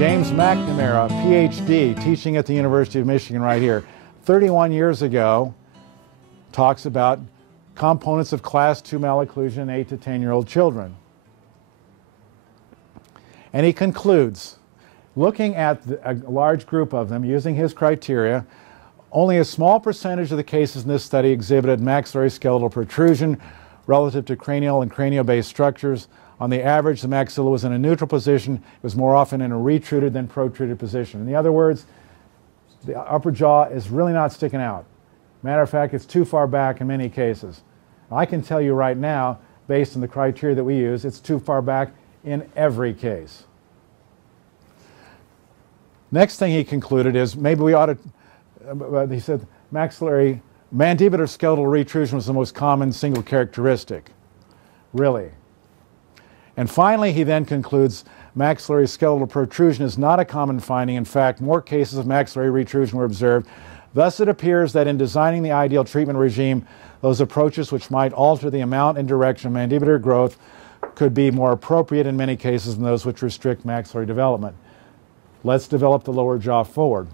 James McNamara, PhD, teaching at the University of Michigan right here, 31 years ago, talks about components of class 2 malocclusion in 8 to 10-year-old children. And he concludes, looking at a large group of them, using his criteria, only a small percentage of the cases in this study exhibited maxillary skeletal protrusion relative to cranial and cranial-based structures. On the average, the maxilla was in a neutral position. It was more often in a retruded than protruded position. In other words, the upper jaw is really not sticking out. Matter of fact, it's too far back in many cases. I can tell you right now, based on the criteria that we use, it's too far back in every case. Next thing he concluded is maybe we ought to, he said maxillary mandibular skeletal retrusion was the most common single characteristic. Really. And finally, he then concludes maxillary skeletal protrusion is not a common finding. In fact, more cases of maxillary retrusion were observed. Thus, it appears that in designing the ideal treatment regime, those approaches which might alter the amount and direction of mandibular growth could be more appropriate in many cases than those which restrict maxillary development. Let's develop the lower jaw forward.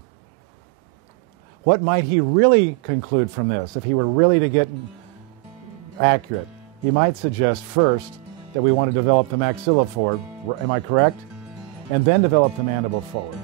What might he really conclude from this if he were really to get accurate? He might suggest first that we want to develop the maxilla forward, am I correct? And then develop the mandible forward.